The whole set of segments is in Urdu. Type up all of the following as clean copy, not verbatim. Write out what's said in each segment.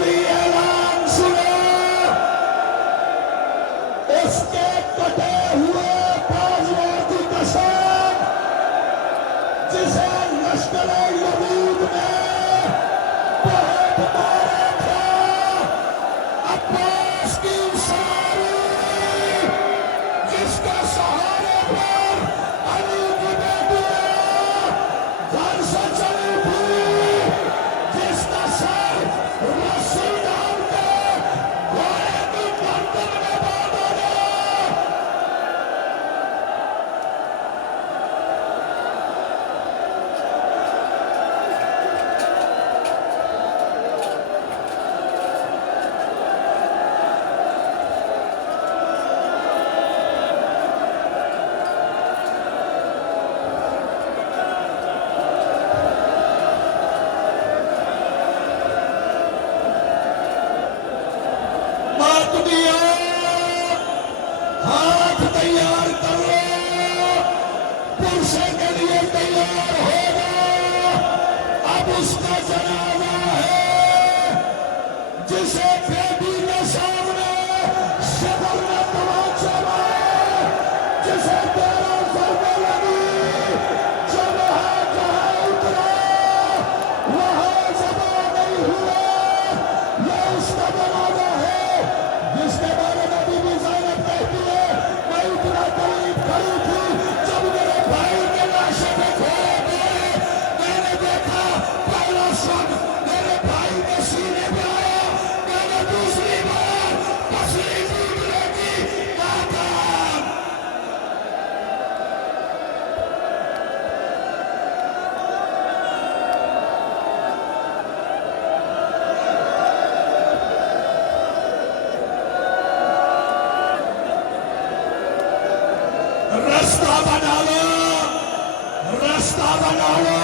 آخری اعلان سنو، اس کے کٹے ہوئے بازوؤں کی قسم جسے لشکر یہود نے بہت مارا تھا، عباس کی ساری جس کے سہارے پر علی کی بیٹیاں گھر سے چلی تھی، جس کا سر رسی ڈال کے گھوڑے کی گردن میں باندھا گیا۔ مات دیا، ہاتھ تیار کر لو، پرسے کے لیے تیار ہوگا۔ اب اس کا جنازہ ہے جسے بیٹی کے سامنے صدر نے تماچے مارے، جسے 13 ضربیں لگی، جو جہاں اترا وہاں زبا نہیں ہوا۔ یہ اس کا جنازہ ہے جس کے بارے میں بی بی زینب کہتی ہے، میں اتنا قریب کھڑی تھی جب میرے بھائی کے لاشے پہ گھوڑے گئے، میں نے دیکھا پہلا شخص میرے بھائی کے سینے پہ آیا، میں نے دوسری بار پسلی ٹوٹنے کی کہا۔ رستہ بنا لو، رستہ بنا لو،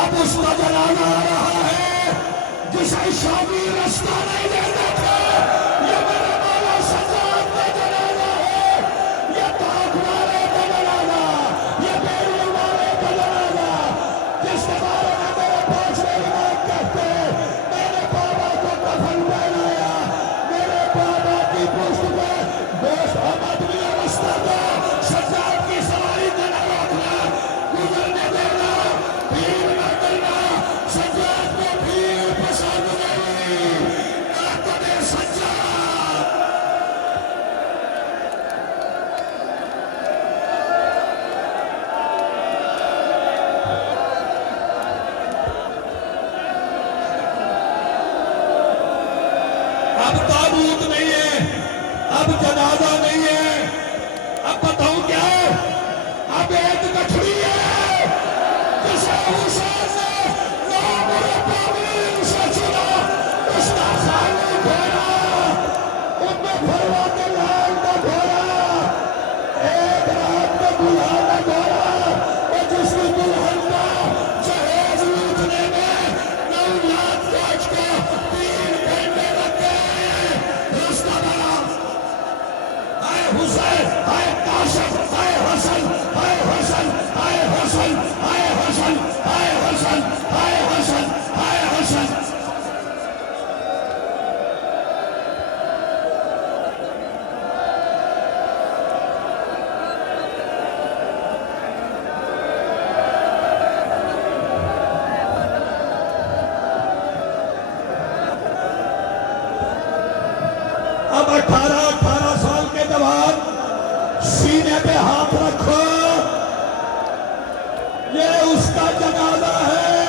اب اس کا جنازہ آ رہا ہے جسے شامی رستہ نہیں دیتے تھے۔ یہ میرے مولا سجاد کا جنازہ ہے، یہ تاج والے کا جنازہ، یہ بیڑی والے کا جنازہ، جس کے بارے میں میرے پانچویں امام کہتے ہیں، میرے بابا کو کفن پہنایا، میرے بابا کی پشت پہ گوشت احمد بھی رستہ تھا، سجاد کی سواری کا نہ روکنا، گزرنے دینا، بھیڑ نہ کرنا، سجاد کو بھیڑ پسند نہیں، طاقت سجاد۔ اب تابوت نہیں ہے، اب جنازہ نہیں ہے، اب بتاؤں کیا ہے؟ اب ایک گٹھڑی ہے جسے حسین نے نامور پاویل سے چنا، اس کا خالی گھوڑا، ان میں بھروا کے لال کا گھوڑا، ایک رات میں دلہا کا گھوڑا، اور جس کی دلہن کا جہیز لوٹنے میں 9 لاکھ فوج کا 3 گھنٹے لگ گئے۔ رستہ بنا، اے حسین، اے کاشف، اے حسن، اے حسن، اے حسن، اے حسن، اے حسن، اے حسن، اے حسن۔ اب 18 سال کے جوان سینے پہ ہاتھ رکھو، یہ اس کا جنازہ ہے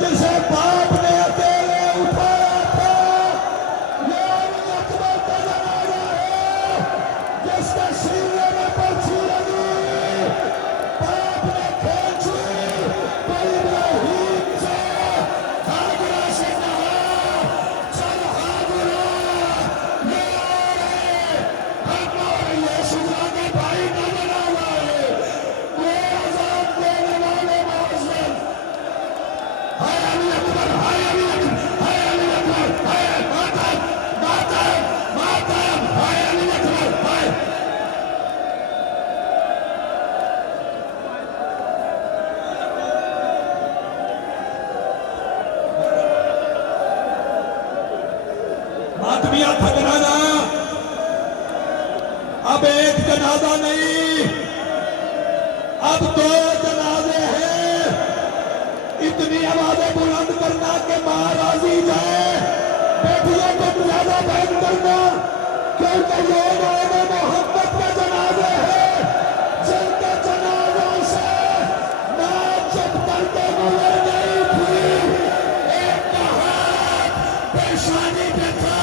جسے باپ نے اکیلے اٹھایا تھا، یہ علی اکبر کا جنازہ ہے جس کے سینے میں پرچھی لگی، باپ نے کھینچ لی، کوئی ابراہیم سے ہاجرہ سے کہا، چل ہاجرہ، یہ اور ہے، ہم اور یہ شجاع کے بھائی کا جنازہ ہے۔ ماتمیہ تھا جنازہ، اب ایک جنازہ نہیں، اب 2 جنازے ہیں۔ اتنی آوازیں بلند کرنا کہ ماں راضی جائے، بیٹیوں کو زیادہ بہن کرنا، کیونکہ یہ نام محمد کے جنازے ہیں جن کے جنازوں سے نام جب کرتے ہوئے نہیں تھی۔ ایک کا ہاتھ پیشانی پہ تھا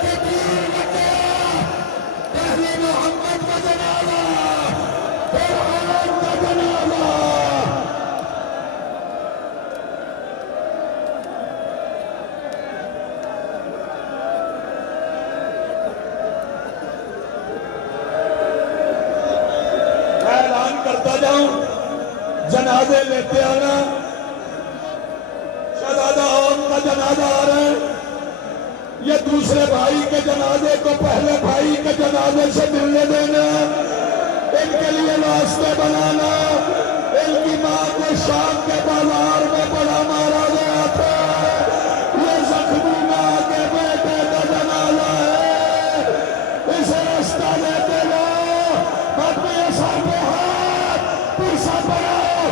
کہ تیر لگ گیا، پہلی محمد کا جنازہ، قرآن کا جنازہ۔ اعلان کرتا جاؤں، جنازے لیتے آنا۔ شہزادہ عام کا جنازہ آ رہا ہے، یہ دوسرے بھائی کے جنازے کو پہلے بھائی کے جنازے سے ملنے دینا، ان کے لیے راستے بنانا۔ ان کی ماں کو شام کے بازار میں بڑا مارا گیا تھا، یہ زخمی ماں کے بیٹے کا جنازہ ہے، اسے راستہ دیتے جاؤ۔ ماتمیہ سر پہ ہاتھ، پرسا پڑھو،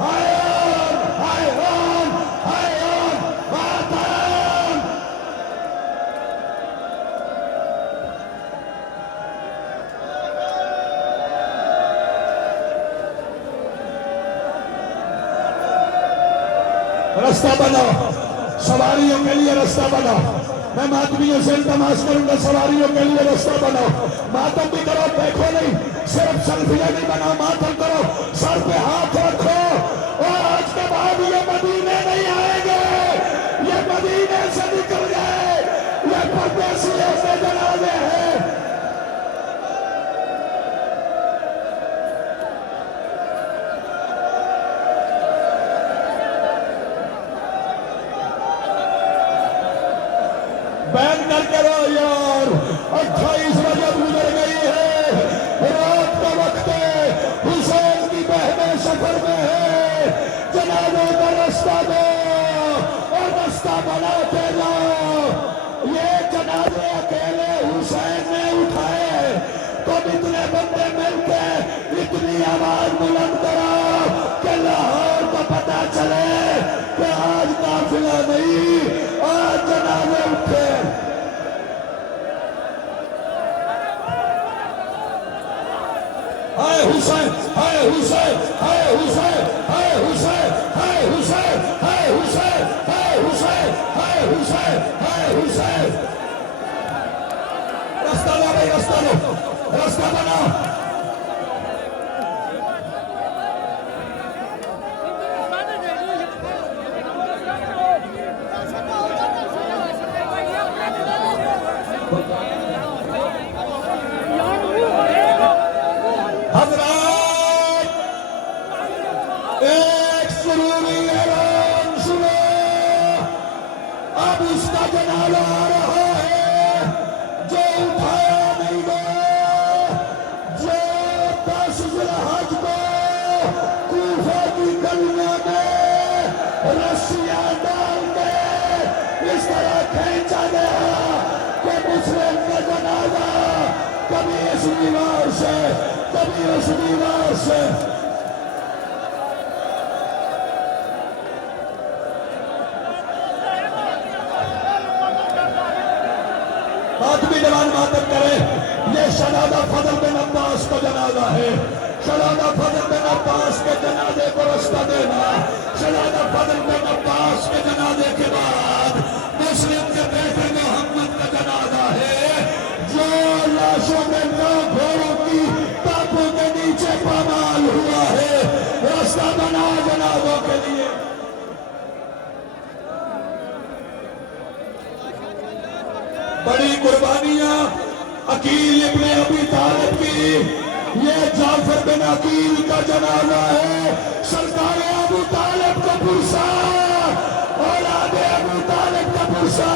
ہائے آن، ہائے آن، ہائے آن، ماتم۔ رستہ بناؤ، سواریوں کے لیے رستہ بناؤ۔ میں ماتمیوں سے التماس کروں گا، سواریوں کے لیے رستہ بناؤ۔ ماتم بھی کرو، دیکھو نہیں، صرف سیلفیاں نہیں بناؤ، ماتم کرو، سر پہ ہاتھ رکھو۔ اور آج کے بعد یہ مدینے نہیں آئیں گے، یہ مدینے سے نکل گئے، یہ پردیسیوں کے جنازے ہیں۔ بیٹھ کر کے رو یار، 28 بجے گزر گئی ہے، رات کا وقت ہے، حسین کی بہنیں سفر میں ہے، جنازوں کا رستہ دو اور رستہ بناتے جاؤ۔ یہ جنازے اکیلے حسین نے اٹھائے، تم اتنے بندے مل کے اتنی آواز بلند کرو کہ لاہور کو پتہ چلے کہ آج قافلہ نہیں، آج جنازے اٹھے۔ ہائے حسین، ہائے حسین، ہائے حسین، ہائے حسین، ہائے حسین، ہائے حسین، ہائے حسین، ہائے حسین، ہائے حسین۔ رستہ دو بھائی، رستہ دو، رستہ بناؤ۔ حضرات، ایک ضروری اعلان سنو، اب اس کا جنازہ آ رہا ہے، جو اٹھایا نہیں گیا، جو 10 ذی الحج کو کوفہ کی گلیوں میں رسیاں ڈال کے اس طرح کھینچا گیا کہ مسلم کا جنازہ کبھی اس دیوار سے، کبھی اس دیوار سے۔ ماتمی جوان ماتم کرے، یہ شہزادہ فضل بن عباس کا جنازہ ہے، شہزادہ فضل بن عباس کے جنازے کو رستہ دینا۔ شہزادہ فضل بن عباس کے جنازے کے بعد مسلم کے بیٹے محمد کا جنازہ ہے، جو لاشوں میں 9 گھوڑوں کی ٹاپوں کے نیچے پامال ہوا ہے۔ رستہ بنا جنازوں کے لیے۔ بڑی قربانیاں عقیل ابن ابی طالب کی، یہ جعفر بن عقیل کا جنازہ ہے، سرکار ابو طالب کا پرسا، اولاد ابو طالب کا پرسا۔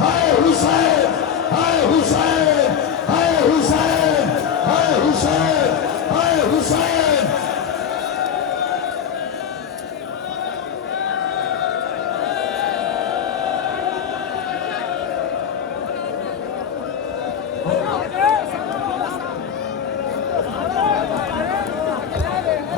ہائے حسین، ہائے حسین، ہائے حسین، ہائے حسین، ہائے حسین۔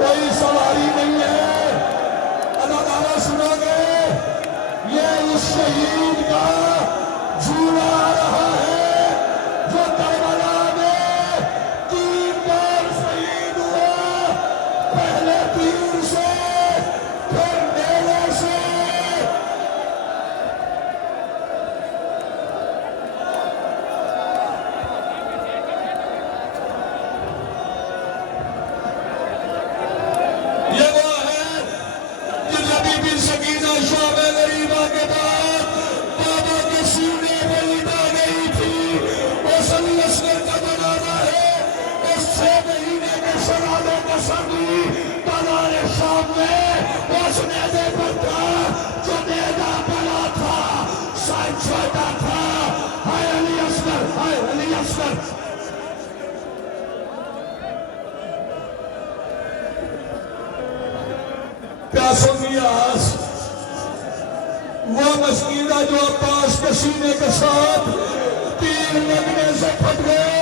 کوئی سواری نہیں ہے. اللہ تعالیٰ سنو گے یہ اس شہید کا جھولا آ رہا ہے جو کربلا میں 3 بار شہید ہوا. پہلے تیر سے پھر نیزے سے. یہ وہ ہے کہ نبی بن سکینہ شام غریبہ کے بعد بابا کے سینے میں لٹا گئی تھی. اس علی اصغر کا جنازہ ہے. اس 6 مہینے کے شرابے کا سردی بازار شام میں اس نیزے پر تھا جو نیزہ بڑا تھا شاید چھوٹا تھا. ہائے علی اصغر، ہائے علی اصغر. پیاسوں کی آس وہ مسکینہ جو عباس کے سینے کے ساتھ تیر لگنے سے پھٹ گئے.